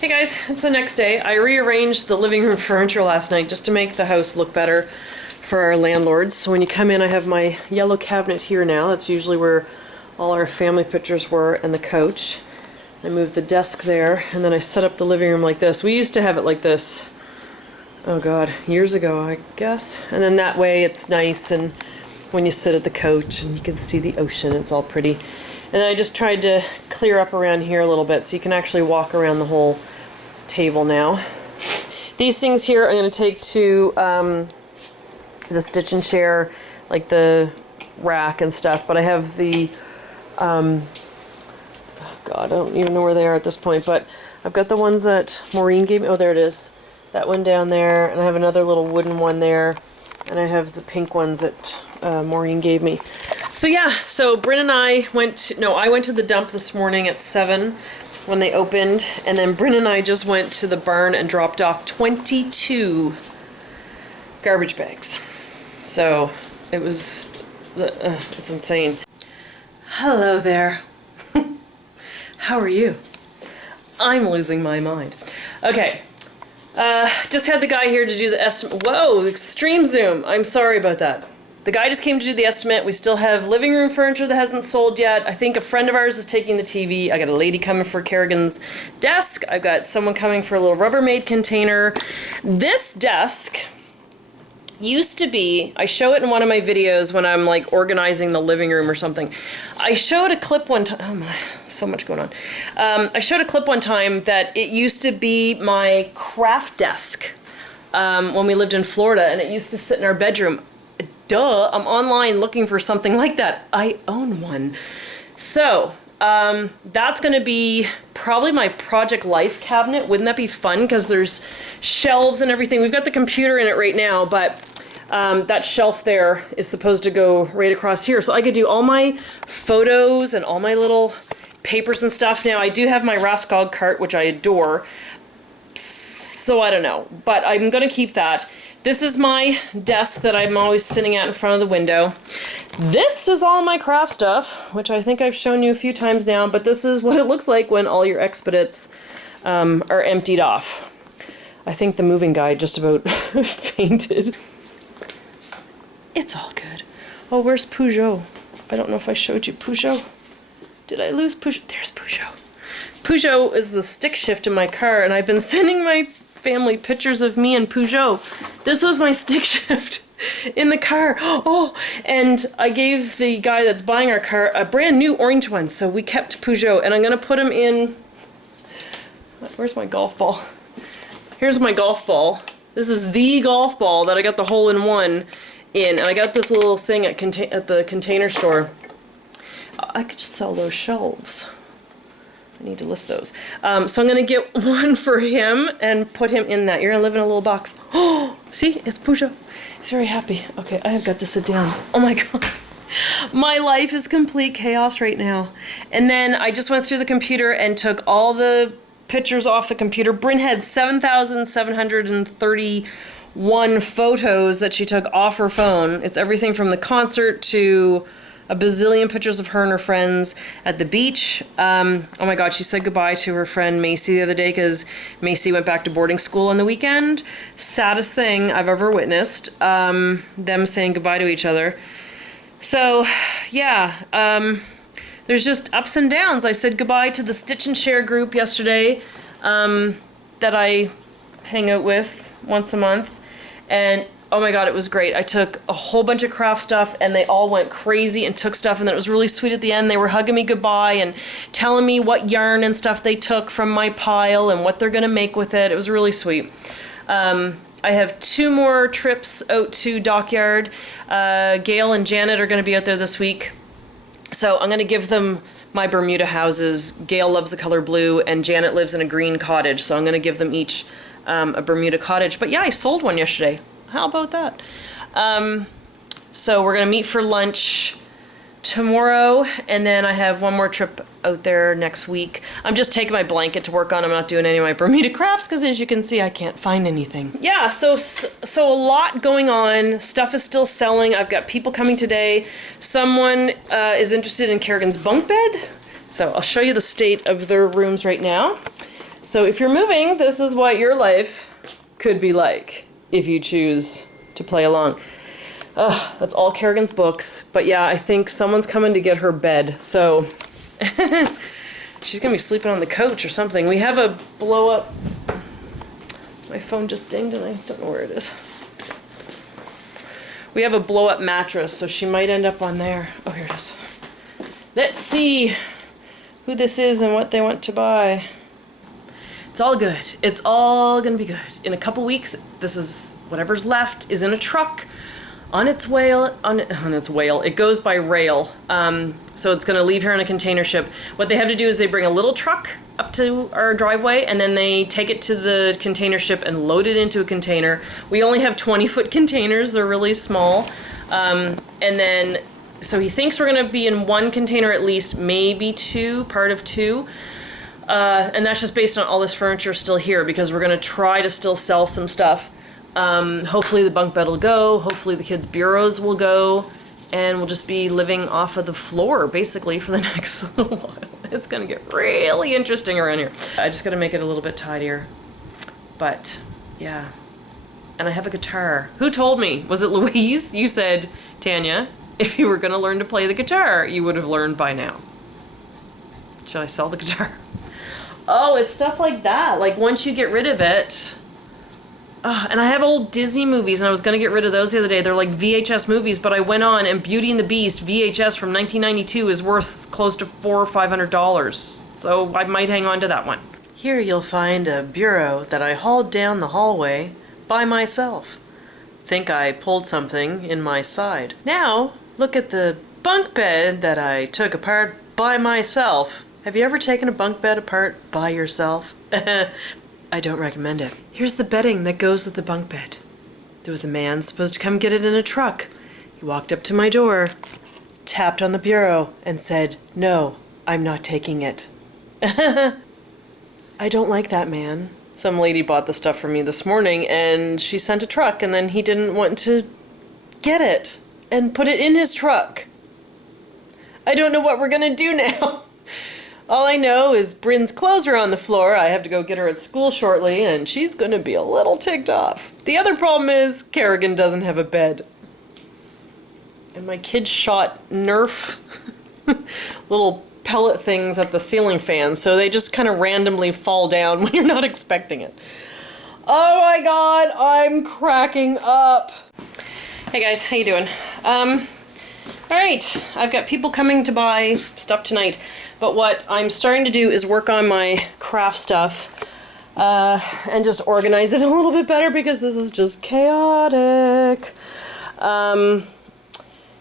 Hey guys, it's the next day. I rearranged the living room furniture last night just to make the house look better for our landlords. So when you come in, I have my yellow cabinet here now. That's usually where all our family pictures were, and the couch. I moved the desk there, and then I set up the living room like this. We used to have it like this, oh god, years ago, I guess. And then that way it's nice, and when you sit at the couch and you can see the ocean, it's all pretty. And I just tried to clear up around here a little bit so you can actually walk around the whole table now. These things here I'm going to take to the Stitch and Share, like the rack and stuff, but I have the oh god, I don't even know where they are at this point, but I've got the ones that Maureen gave me. Oh, there it is. That one down there, and I have another little wooden one there, and I have the pink ones that Maureen gave me. So yeah, so Bryn and I went to the dump this morning at 7 when they opened, and then Bryn and I just went to the barn and dropped off 22 garbage bags. So it was, it's insane. Hello there. How are you? I'm losing my mind. Okay, just had the guy here to do the estimate. Whoa, extreme zoom. I'm sorry about that. The guy just came to do the estimate. We still have living room furniture that hasn't sold yet. I think a friend of ours is taking the TV. I got a lady coming for Kerrigan's desk. I've got someone coming for a little Rubbermaid container. This desk used to be, I show it in one of my videos when I'm like organizing the living room or something. I showed a clip one time, oh my, so much going on. I showed a clip one time that it used to be my craft desk when we lived in Florida, and it used to sit in our bedroom. Duh, I'm online looking for something like that. I own one. So, that's gonna be probably my Project Life cabinet. Wouldn't that be fun? Because there's shelves and everything. We've got the computer in it right now, but that shelf there is supposed to go right across here. So I could do all my photos and all my little papers and stuff. Now, I do have my Raskog cart, which I adore. So I don't know, but I'm gonna keep that. This is my desk that I'm always sitting at in front of the window. This is all my craft stuff, which I think I've shown you a few times now, but this is what it looks like when all your expedites are emptied off. I think the moving guy just about fainted. It's all good. Oh, where's Peugeot? I don't know if I showed you Peugeot. Did I lose Peugeot? There's Peugeot. Peugeot is the stick shift in my car, and I've been sending my family pictures of me and Peugeot. This was my stick shift in the car. Oh, and I gave the guy that's buying our car a brand new orange one, so we kept Peugeot, and I'm gonna put him in. Where's my golf ball? Here's my golf ball. This is the golf ball that I got the hole-in-one in, and I got this little thing at the Container Store. I could just sell those shelves. I need to list those. So I'm gonna get one for him and put him in that. You're gonna live in a little box. Oh, see, it's Peugeot. He's very happy. Okay, I have got to sit down. Oh my god. My life is complete chaos right now. And then I just went through the computer and took all the pictures off the computer. Bryn had 7,731 photos that she took off her phone. It's everything from the concert to a bazillion pictures of her and her friends at the beach. Oh my god, she said goodbye to her friend Macy the other day because Macy went back to boarding school on the weekend. Saddest thing I've ever witnessed, them saying goodbye to each other. So, yeah, there's just ups and downs. I said goodbye to the Stitch and Share group yesterday that I hang out with once a month, and oh my god, it was great. I took a whole bunch of craft stuff and they all went crazy and took stuff, and then it was really sweet at the end. They were hugging me goodbye and telling me what yarn and stuff they took from my pile and what they're gonna make with it. It was really sweet. I have 2 more trips out to Dockyard. Gail and Janet are gonna be out there this week. So I'm gonna give them my Bermuda houses. Gail loves the color blue, and Janet lives in a green cottage, so I'm going to give them each a Bermuda cottage. But yeah, I sold one yesterday. How about that? So we're going to meet for lunch tomorrow, and then I have one more trip out there next week. I'm just taking my blanket to work on. I'm not doing any of my Bermuda crafts because, as you can see, I can't find anything. Yeah, so a lot going on. Stuff is still selling. I've got people coming today. Someone is interested in Kerrigan's bunk bed. So I'll show you the state of their rooms right now. So if you're moving, this is what your life could be like if you choose to play along. That's all Kerrigan's books. But yeah, I think someone's coming to get her bed. So she's gonna be sleeping on the couch or something. We have a blow up. My phone just dinged and I don't know where it is. We have a blow up mattress, so she might end up on there. Oh, here it is. Let's see who this is and what they want to buy. It's all good. It's all gonna be good. In a couple weeks, this is whatever's left is in a truck. On its way, it goes by rail. So it's gonna leave here on a container ship. What they have to do is they bring a little truck up to our driveway, and then they take it to the container ship and load it into a container. We only have 20-foot containers, they're really small. And then, so he thinks we're gonna be in one container at least, maybe two, part of two. And that's just based on all this furniture still here, because we're gonna try to still sell some stuff. Hopefully the bunk bed will go, hopefully the kids' bureaus will go, and we'll just be living off of the floor, basically, for the next little while. It's gonna get really interesting around here. I just gotta make it a little bit tidier. But, yeah. And I have a guitar. Who told me? Was it Louise? You said, Tanya, if you were gonna learn to play the guitar, you would have learned by now. Should I sell the guitar? Oh, it's stuff like that. Like, once you get rid of it... and I have old Disney movies, and I was going to get rid of those the other day. They're like VHS movies, but I went on, and Beauty and the Beast VHS from 1992 is worth close to $400 or $500. So I might hang on to that one. Here you'll find a bureau that I hauled down the hallway by myself. Think I pulled something in my side. Now, look at the bunk bed that I took apart by myself. Have you ever taken a bunk bed apart by yourself? I don't recommend it. Here's the bedding that goes with the bunk bed. There was a man supposed to come get it in a truck. He walked up to my door, tapped on the bureau, and said, "No, I'm not taking it." I don't like that man. Some lady bought the stuff for me this morning, and she sent a truck, and then he didn't want to get it and put it in his truck. I don't know what we're gonna do now. All I know is Bryn's clothes are on the floor. I have to go get her at school shortly, and she's gonna be a little ticked off. The other problem is Kerrigan doesn't have a bed. And my kids shot Nerf little pellet things at the ceiling fan, so they just kind of randomly fall down when you're not expecting it. Oh my god, I'm cracking up. Hey guys, how you doing? Alright, I've got people coming to buy stuff tonight. But what I'm starting to do is work on my craft stuff and just organize it a little bit better because this is just chaotic.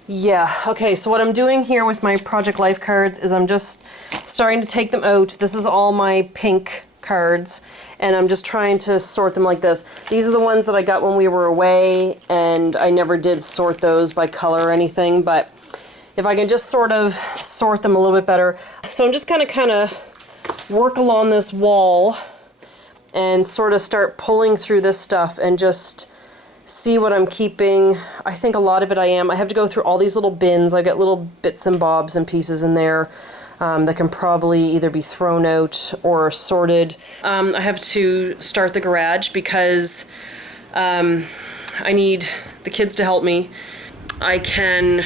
Yeah, okay, so what I'm doing here with my Project Life cards is I'm just starting to take them out. This is all my pink cards, and I'm just trying to sort them like this. These are the ones that I got when we were away, and I never did sort those by color or anything, but if I can just sort of sort them a little bit better. So I'm just gonna kind of work along this wall and sort of start pulling through this stuff and just see what I'm keeping. I think a lot of it I am. I have to go through all these little bins. I got little bits and bobs and pieces in there that can probably either be thrown out or sorted. I have to start the garage because I need the kids to help me. I can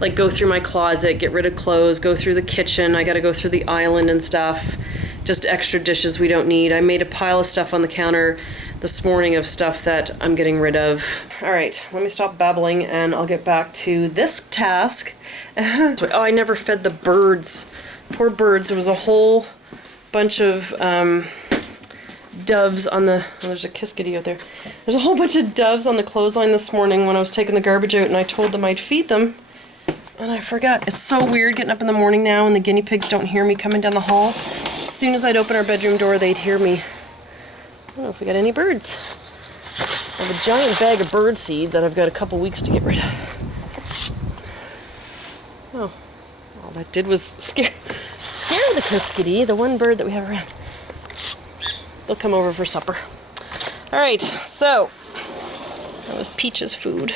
like go through my closet, get rid of clothes, go through the kitchen. I gotta go through the island and stuff. Just extra dishes we don't need. I made a pile of stuff on the counter this morning of stuff that I'm getting rid of. All right, let me stop babbling and I'll get back to this task. Oh, I never fed the birds. Poor birds. There was a whole bunch of doves on the, oh, there's a Kiskadee out there. There's a whole bunch of doves on the clothesline this morning when I was taking the garbage out, and I told them I'd feed them. And I forgot. It's so weird getting up in the morning now and the guinea pigs don't hear me coming down the hall. As soon as I'd open our bedroom door, they'd hear me. I don't know if we got any birds. I have a giant bag of bird seed that I've got a couple weeks to get rid of. Oh, all that did was scare the Cuskity, the one bird that we have around. They'll come over for supper. All right, so that was Peach's food,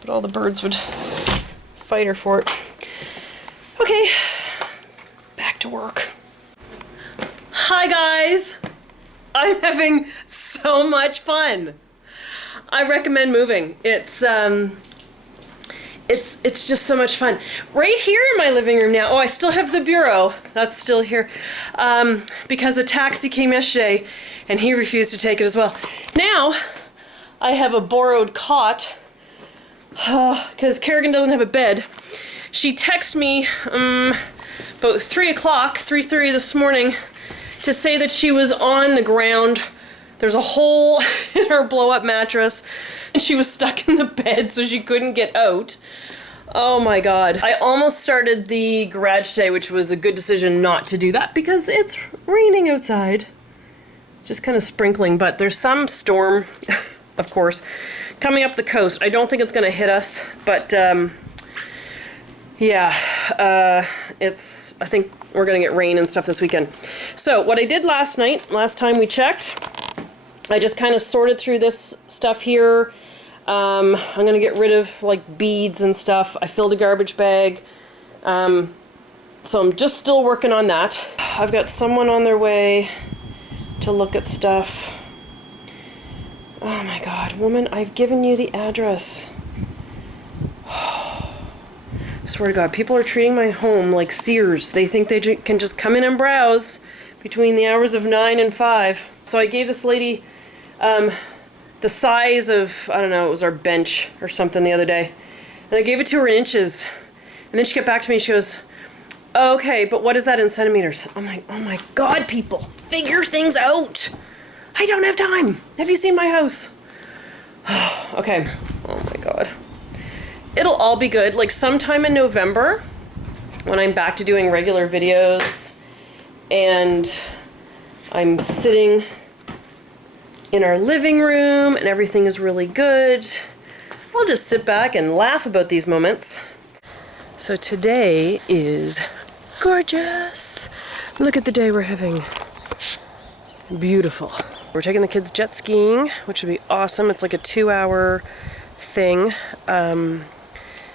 but all the birds would fight her for it. Okay, back to work. Hi guys, I'm having so much fun. I recommend moving. It's just so much fun. Right here in my living room now. Oh, I still have the bureau. That's still here. Because a taxi came yesterday and he refused to take it as well. Now, I have a borrowed cot because Kerrigan doesn't have a bed. She texted me about 3 o'clock, 3:30 this morning to say that she was on the ground. There's a hole in her blow-up mattress and she was stuck in the bed so she couldn't get out. Oh my god. I almost started the garage today, which was a good decision not to do that because it's raining outside. Just kind of sprinkling, but there's some storm, of course, coming up the coast. I don't think it's going to hit us, but yeah, I think we're going to get rain and stuff this weekend. So what I did last time we checked, I just kind of sorted through this stuff here. I'm going to get rid of like beads and stuff. I filled a garbage bag. So I'm just still working on that. I've got someone on their way to look at stuff. Oh my god, woman, I've given you the address. Swear to god, people are treating my home like Sears. They think they can just come in and browse between the hours of 9 and 5. So I gave this lady the size of, I don't know, it was our bench or something the other day. And I gave it to her in inches. And then she got back to me and she goes, oh, okay, but what is that in centimeters? I'm like, oh my god, people, figure things out. I don't have time. Have you seen my house? Okay, oh my god. It'll all be good. Like sometime in November, when I'm back to doing regular videos and I'm sitting in our living room and everything is really good, I'll just sit back and laugh about these moments. So today is gorgeous. Look at the day we're having. Beautiful. We're taking the kids jet skiing, which would be awesome. It's like a 2-hour thing.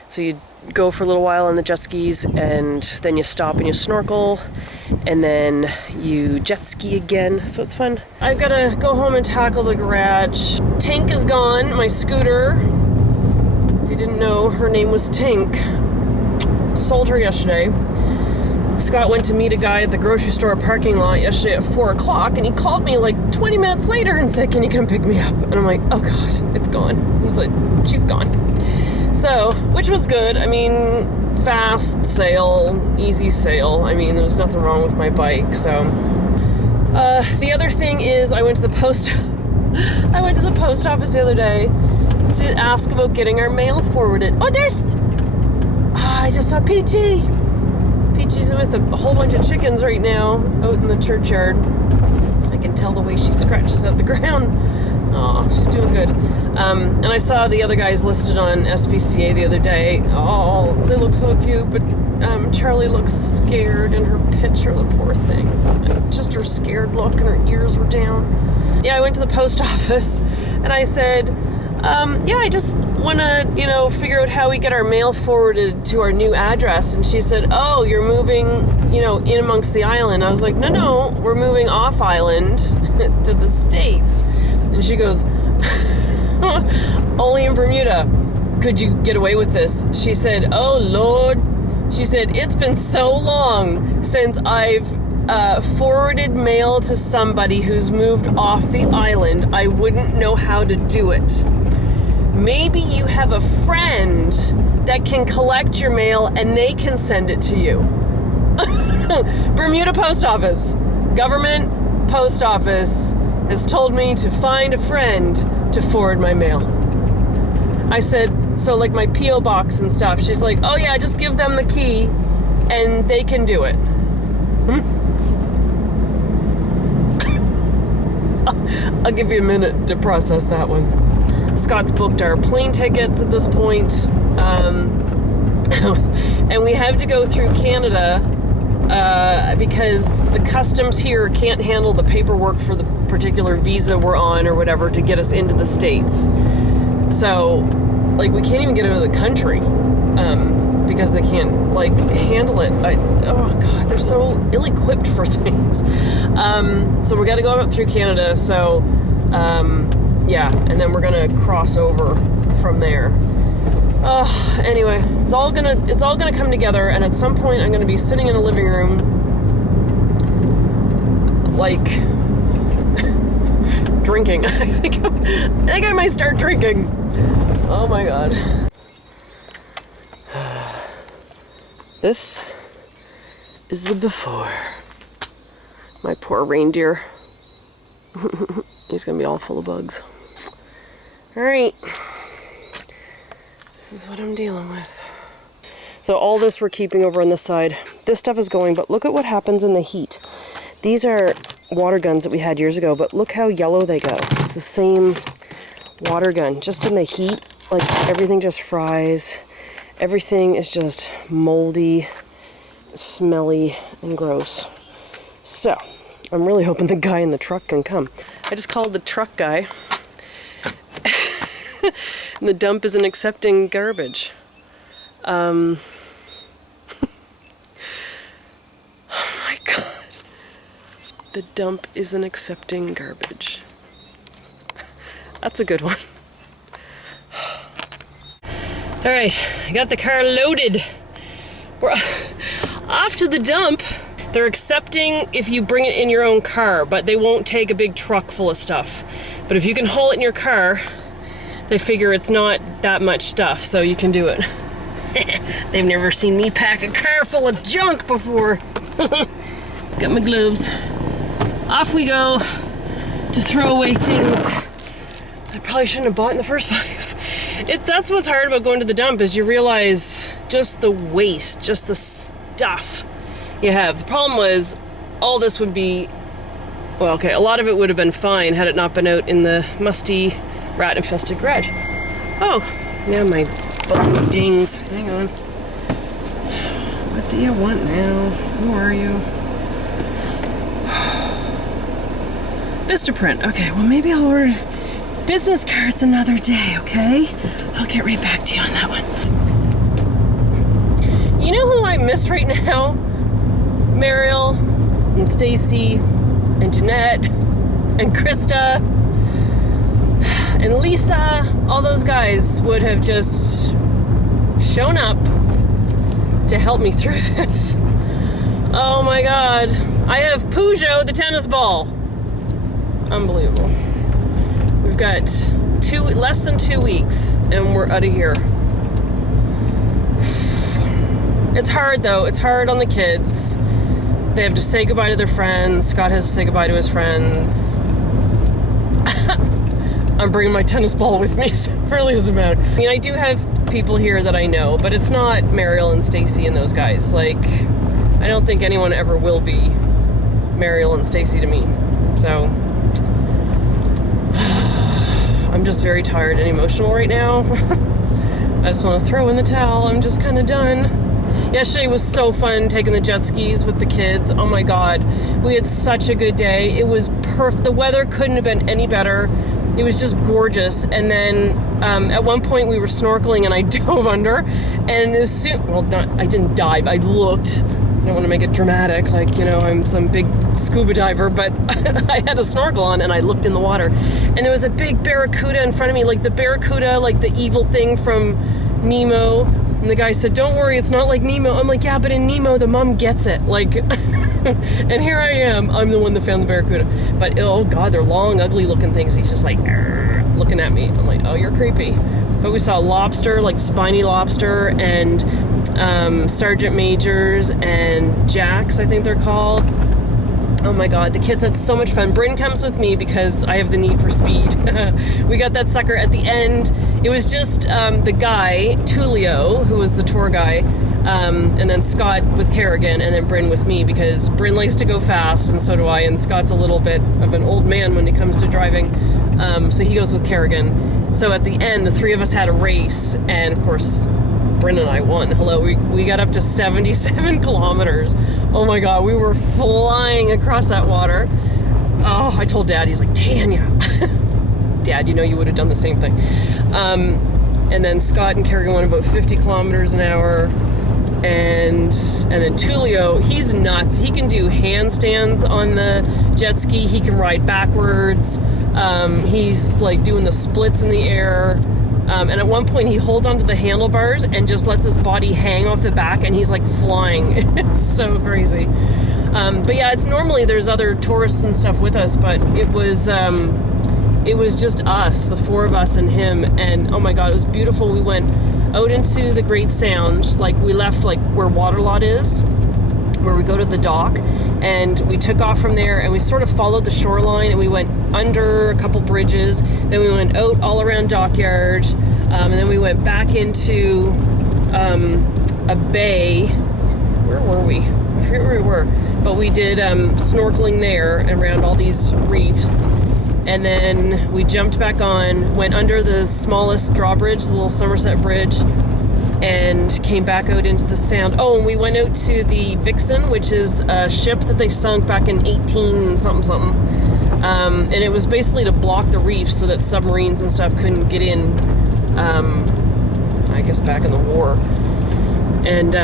So you go for a little while on the jet skis and then you stop and you snorkel and then you jet ski again, so it's fun. I've got to go home and tackle the garage. Tink is gone, my scooter. If you didn't know, her name was Tink. Sold her yesterday. Scott went to meet a guy at the grocery store parking lot yesterday at 4 o'clock and he called me like 20 minutes later and said, can you come pick me up? And I'm like, oh god, it's gone. He's like, she's gone. So, which was good. I mean, fast sale, easy sale. I mean, there was nothing wrong with my bike, so. The other thing is I went to the post office the other day to ask about getting our mail forwarded. Oh, I just saw Peachy. Peachy's with a whole bunch of chickens right now out in the churchyard. I can tell the way she scratches at the ground. Oh, she's doing good. And I saw the other guys listed on SPCA the other day. Oh, they look so cute, but Charlie looks scared in her picture, the poor thing. Just her scared look and her ears were down. Yeah, I went to the post office and I said, yeah, I just want to, figure out how we get our mail forwarded to our new address. And she said, oh, you're moving, in amongst the island. I was like, no, we're moving off island to the States. And she goes, only in Bermuda could you get away with this. She said, oh Lord. She said, it's been so long since I've forwarded mail to somebody who's moved off the island. I wouldn't know how to do it. Maybe you have a friend that can collect your mail and they can send it to you. Bermuda Post Office, government post office has told me to find a friend to forward my mail. I said, So like my P.O. box and stuff, she's like, oh yeah, just give them the key and they can do it. I'll give you a minute to process that one. Scott's booked our plane tickets at this point. And we have to go through Canada because the customs here can't handle the paperwork for the particular visa we're on or whatever to get us into the States. So, like, we can't even get out of the country because they can't, like, handle it. Oh, God, they're so ill-equipped for things. So we got to go up through Canada, so, yeah, and then we're going to cross over from there. Anyway, it's all gonna come together, and at some point I'm gonna be sitting in a living room, like, drinking. I think I might start drinking. Oh my God. This is the before. My poor reindeer. He's gonna be all full of bugs. All right. This is what I'm dealing with. So all this we're keeping over on this side. This stuff is going, but look at what happens in the heat. These are water guns that we had years ago, but look how yellow they go. It's the same water gun. Just in the heat, like everything just fries. Everything is just moldy, smelly, and gross. So, I'm really hoping the guy in the truck can come. I just called the truck guy. And the dump isn't accepting garbage. Oh my God. The dump isn't accepting garbage. That's a good one. All right, I got the car loaded. We're off to the dump. They're accepting if you bring it in your own car, but they won't take a big truck full of stuff. But if you can haul it in your car, they figure it's not that much stuff, so you can do it. They've never seen me pack a car full of junk before. Got my gloves. Off we go to throw away things I probably shouldn't have bought in the first place. That's what's hard about going to the dump, is you realize just the waste, just the stuff you have. The problem was all this would be, well, okay, a lot of it would have been fine had it not been out in the musty, rat-infested garage. Oh, now my phone dings. Hang on. What do you want now? Who are you? Vistaprint. Okay, well maybe I'll order business cards another day, okay? I'll get right back to you on that one. You know who I miss right now? Mariel and Stacy and Jeanette and Krista and Lisa. All those guys would have just shown up to help me through this. Oh my God. I have Peugeot the tennis ball. Unbelievable. We've got less than 2 weeks and we're out of here. It's hard though. It's hard on the kids. They have to say goodbye to their friends. Scott has to say goodbye to his friends. I'm bringing my tennis ball with me, so it really doesn't matter. I mean, I do have people here that I know, but it's not Mariel and Stacy and those guys. Like, I don't think anyone ever will be Mariel and Stacy to me. So, I'm just very tired and emotional right now. I just want to throw in the towel. I'm just kind of done. Yesterday was so fun taking the jet skis with the kids. Oh my God. We had such a good day. It was perfect. The weather couldn't have been any better. It was just gorgeous. And then at one point we were snorkeling and I dove under. And as soon, well, I didn't dive. I looked. I don't want to make it dramatic, like, you know, I'm some big scuba diver, but I had a snorkel on and I looked in the water. And there was a big barracuda in front of me, like the barracuda, like the evil thing from Nemo. And the guy said, don't worry, it's not like Nemo. I'm like, yeah, but in Nemo, the mom gets it. Like, and here I am. I'm the one that found the barracuda. But, oh God, they're long, ugly looking things. He's just like, looking at me. I'm like, oh, you're creepy. But we saw lobster, like spiny lobster, and sergeant majors and jacks, I think they're called. Oh my god, the kids had so much fun. Bryn comes with me because I have the need for speed. We got that sucker at the end. It was just the guy, Tulio, who was the tour guy, and then Scott with Kerrigan, and then Bryn with me, because Bryn likes to go fast, and so do I, and Scott's a little bit of an old man when it comes to driving, so he goes with Kerrigan. So at the end, the three of us had a race, and of course, Bryn and I won. Hello, we got up to 77 kilometers. Oh my god, we were flying across that water. Oh, I told Dad, he's like, Tanya. Dad, you know you would have done the same thing. And then Scott and Kerrigan went about 50 kilometers an hour. And then Tulio, he's nuts. He can do handstands on the jet ski. He can ride backwards. He's like doing the splits in the air. And at one point he holds onto the handlebars and just lets his body hang off the back, and he's like flying. It's so crazy. But yeah, it's normally there's other tourists and stuff with us, but it was just us, the four of us and him, and oh my god, it was beautiful. We went out into the Great Sound, like we left like where Waterlot is, where we go to the dock, and we took off from there, and we sort of followed the shoreline, and we went under a couple bridges, then we went out all around Dockyard, and then we went back into a bay. Where were we? I forget where we were, but we did snorkeling there and around all these reefs, and then we jumped back on, went under the smallest drawbridge, the little Somerset Bridge, and came back out into the Sound. Oh, and we went out to the Vixen, which is a ship that they sunk back in 18 something. And it was basically to block the reefs so that submarines and stuff couldn't get in, I guess back in the war. And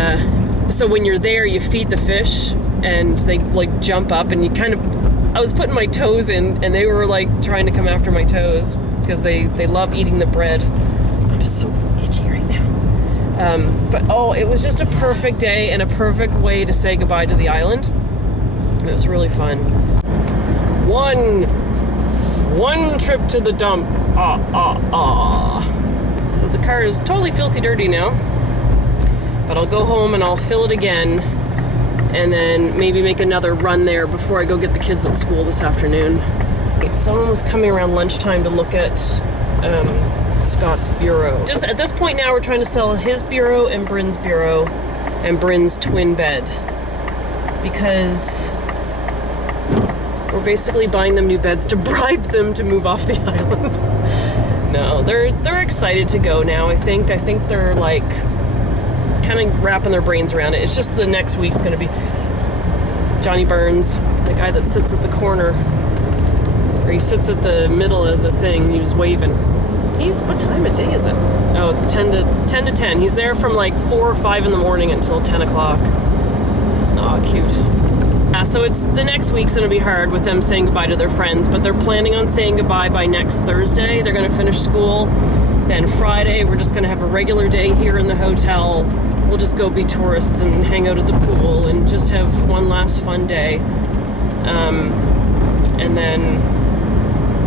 so when you're there, you feed the fish, and they like jump up, and you kind of, I was putting my toes in, and they were like trying to come after my toes because they love eating the bread. I'm so itchy right now. But oh, it was just a perfect day and a perfect way to say goodbye to the island. It was really fun. One trip to the dump. So the car is totally filthy dirty now, but I'll go home and I'll fill it again, and then maybe make another run there before I go get the kids at school this afternoon. Someone was coming around lunchtime to look at Scott's bureau. Just at this point now, we're trying to sell his bureau and Bryn's bureau and Bryn's twin bed, because we're basically buying them new beds to bribe them to move off the island. No, they're excited to go now. I think they're like kind of wrapping their brains around it. It's just the next week's going to be Johnny Burns, the guy that sits at the corner, or he sits at the middle of the thing. He was waving. What time of day is it? Oh, it's 10 to 10. He's there from like 4 or 5 in the morning until 10 o'clock. Aw, cute. So it's the next week's going to be hard with them saying goodbye to their friends, but they're planning on saying goodbye by next Thursday. They're going to finish school. Then Friday, we're just going to have a regular day here in the hotel. We'll just go be tourists and hang out at the pool and just have one last fun day. And then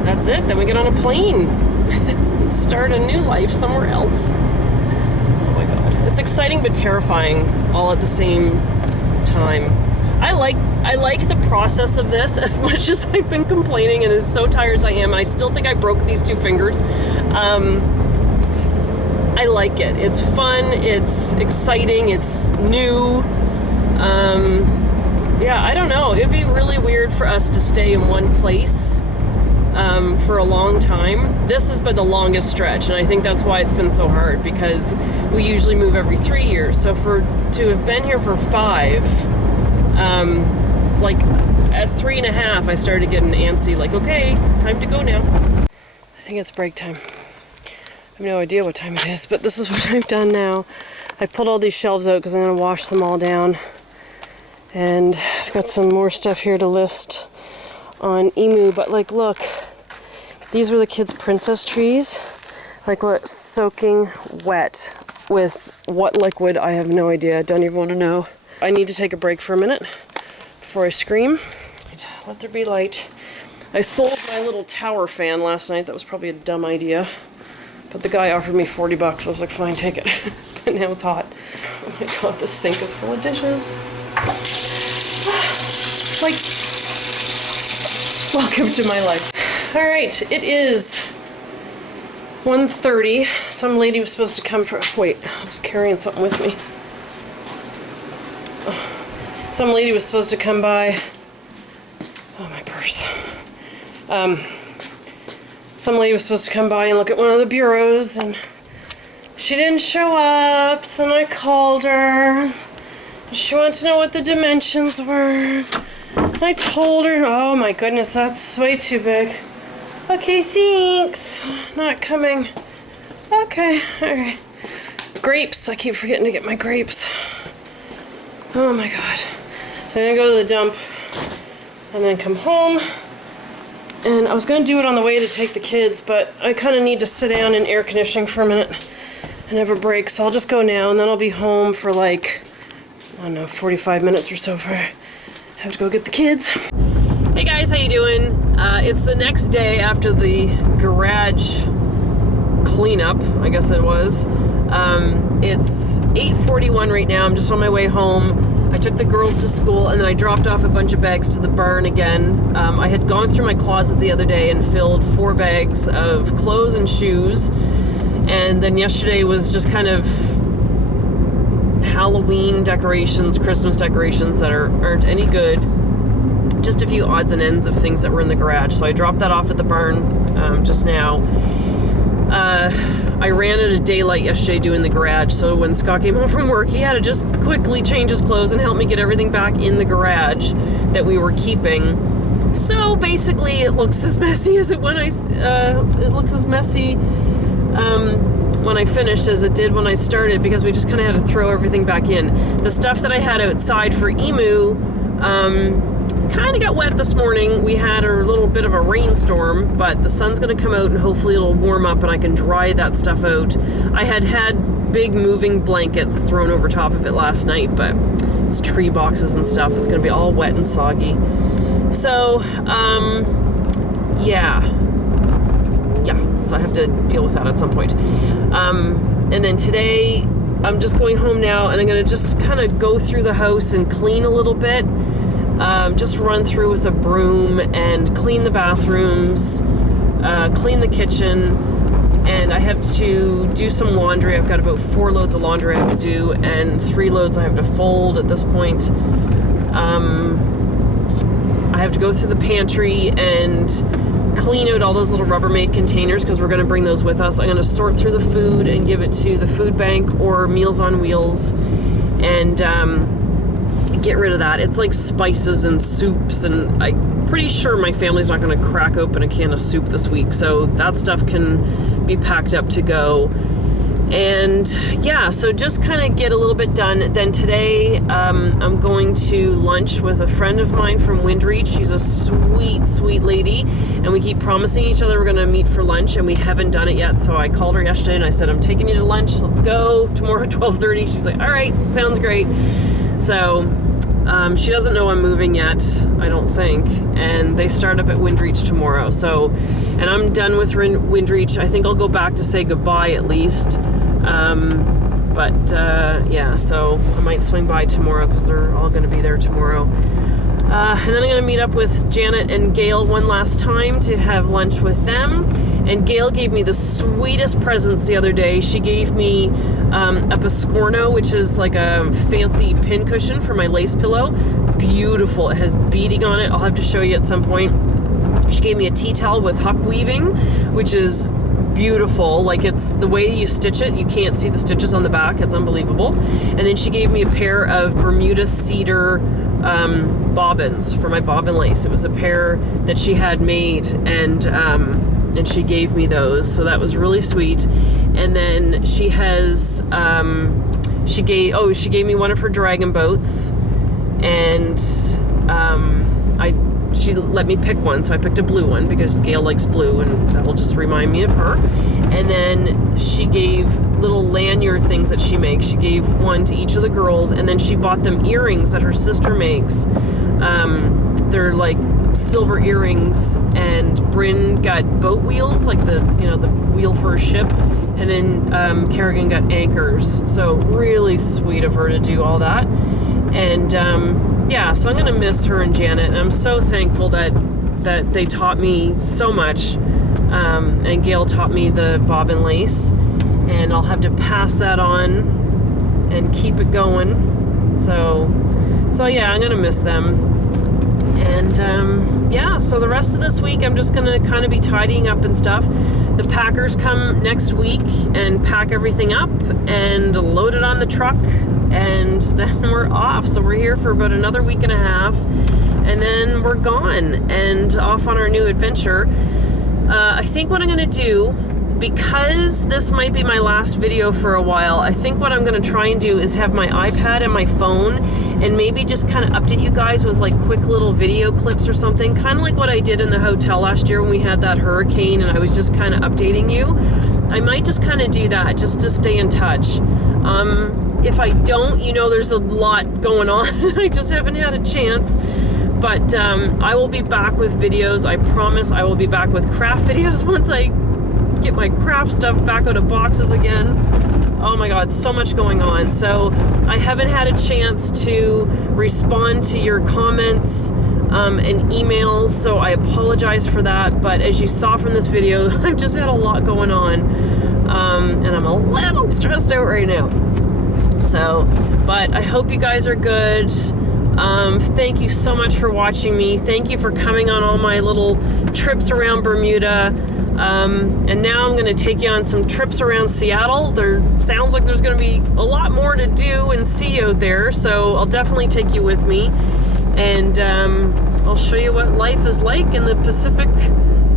that's it. Then we get on a plane and start a new life somewhere else. Oh my god. It's exciting but terrifying all at the same time. I like the process of this as much as I've been complaining and as so tired as I am, and I still think I broke these 2 fingers. I like it. It's fun, it's exciting, it's new. Yeah, I don't know. It'd be really weird for us to stay in one place for a long time. This has been the longest stretch, and I think that's why it's been so hard, because we usually move every 3 years. So to have been here for 5, like at 3.5, I started getting antsy, like, okay, time to go now. I think it's break time. I have no idea what time it is, but this is what I've done now. I pulled all these shelves out because I'm going to wash them all down. And I've got some more stuff here to list on Emu, but like, look, these were the kids' princess trees. Like, look, soaking wet with what liquid, I have no idea. I don't even want to know. I need to take a break for a minute before I scream. Let there be light. I sold my little tower fan last night. That was probably a dumb idea. But the guy offered me $40. I was like, fine, take it. But now it's hot. Oh my god, the sink is full of dishes. Like, Welcome to my life. All right, it is 1:30. Some lady was supposed to come for. Wait, I was carrying something with me. Some lady was supposed to come by. Oh, my purse. Some lady was supposed to come by and look at one of the bureaus, and she didn't show up, so then I called her. She wanted to know what the dimensions were. And I told her, oh my goodness, that's way too big. Okay, thanks. Not coming. Okay, alright. Grapes, I keep forgetting to get my grapes. Oh my god. So I'm gonna go to the dump and then come home. And I was gonna do it on the way to take the kids, but I kind of need to sit down in air conditioning for a minute and have a break, so I'll just go now, and then I'll be home for like, I don't know, 45 minutes or so before I have to go get the kids. Hey guys, how you doing? It's the next day after the garage cleanup, I guess it was. It's 8:41 right now. I'm just on my way home. I took the girls to school, and then I dropped off a bunch of bags to the barn again. I had gone through my closet the other day and filled 4 bags of clothes and shoes. And then yesterday was just kind of Halloween decorations, Christmas decorations that aren't any good. Just a few odds and ends of things that were in the garage. So I dropped that off at the barn just now. I ran at a daylight yesterday doing the garage, so when Scott came home from work, he had to just quickly change his clothes and help me get everything back in the garage that we were keeping. So basically, it looks as messy as when I finished as it did when I started, because we just kind of had to throw everything back in. The stuff that I had outside for Emu kind of got wet this morning. We had a little bit of a rainstorm, but the sun's going to come out and hopefully it'll warm up and I can dry that stuff out. I had big moving blankets thrown over top of it last night, but it's tree boxes and stuff. It's going to be all wet and soggy. So, yeah, so I have to deal with that at some point. And then today, I'm just going home now, and I'm going to just kind of go through the house and clean a little bit. Just run through with a broom and clean the bathrooms, clean the kitchen, and I have to do some laundry. I've got about 4 loads of laundry I have to do, and 3 loads I have to fold at this point. I have to go through the pantry and clean out all those little Rubbermaid containers, because we're going to bring those with us. I'm going to sort through the food and give it to the food bank or Meals on Wheels, and get rid of that. It's like spices and soups, and I'm pretty sure my family's not going to crack open a can of soup this week, so that stuff can be packed up to go. And yeah, so just kind of get a little bit done. Then today, I'm going to lunch with a friend of mine from Windreach. She's a sweet, sweet lady, and we keep promising each other we're going to meet for lunch, and we haven't done it yet. So I called her yesterday and I said, I'm taking you to lunch. Let's go tomorrow at 12:30. She's like, all right, sounds great. So she doesn't know I'm moving yet, I don't think, and they start up at Windreach tomorrow. So, and I'm done with Windreach. I think I'll go back to say goodbye at least. Yeah, so I might swing by tomorrow because they're all going to be there tomorrow. And then I'm going to meet up with Janet and Gail one last time to have lunch with them. And Gail gave me the sweetest presents the other day. She gave me a Piscorno, which is like a fancy pincushion for my lace pillow. Beautiful. It has beading on it. I'll have to show you at some point. She gave me a tea towel with huck weaving, which is beautiful. Like, it's the way you stitch it, you can't see the stitches on the back. It's unbelievable. And then she gave me a pair of Bermuda cedar bobbins for my bobbin lace. It was a pair that she had made, and she gave me those, so that was really sweet. And then she has she gave me one of her dragon boats, and she let me pick one, so I picked a blue one because Gail likes blue, and that will just remind me of her. And then she gave little lanyard things that she makes. She gave one to each of the girls, and then she bought them earrings that her sister makes. They're like silver earrings, and Bryn got boat wheels, like the wheel for a ship, and then Kerrigan got anchors. So really sweet of her to do all that. And so I'm gonna miss her and Janet, and I'm so thankful that that they taught me so much. And Gail taught me the bob and lace, and I'll have to pass that on and keep it going. So yeah, I'm gonna miss them. And yeah, so the rest of this week I'm just gonna kind of be tidying up and stuff. The packers come next week and pack everything up and load it on the truck, and then we're off. So we're here for about another week and a half, and then we're gone and off on our new adventure. I think what I'm gonna do, because this might be my last video for a while, I think what I'm going to try and do is have my iPad and my phone and maybe just kind of update you guys with like quick little video clips or something, kind of like what I did in the hotel last year when we had that hurricane and I was just kind of updating you. I might just kind of do that just to stay in touch. If I don't, you know, there's a lot going on. I just haven't had a chance. But I will be back with videos. I promise I will be back with craft videos once I get my craft stuff back out of boxes again. Oh my god, so much going on. So I haven't had a chance to respond to your comments and emails, so I apologize for that. But as you saw from this video, I've just had a lot going on, and I'm a little stressed out right now. So, but I hope you guys are good. Thank you so much for watching me. Thank you for coming on all my little trips around Bermuda. And now I'm going to take you on some trips around Seattle. There sounds like there's going to be a lot more to do and see out there, so I'll definitely take you with me. And I'll show you what life is like in the Pacific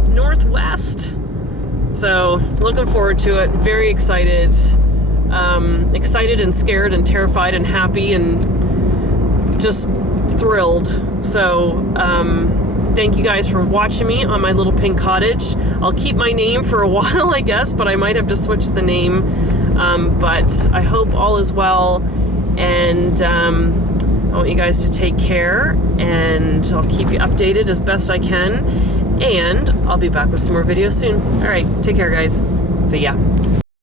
Northwest. So looking forward to it. Very excited. Excited and scared and terrified and happy and just thrilled. So thank you guys for watching me on my little pink cottage. I'll keep my name for a while, I guess, but I might have to switch the name. But I hope all is well, and I want you guys to take care, and I'll keep you updated as best I can, and I'll be back with some more videos soon. All right, take care, guys. See ya.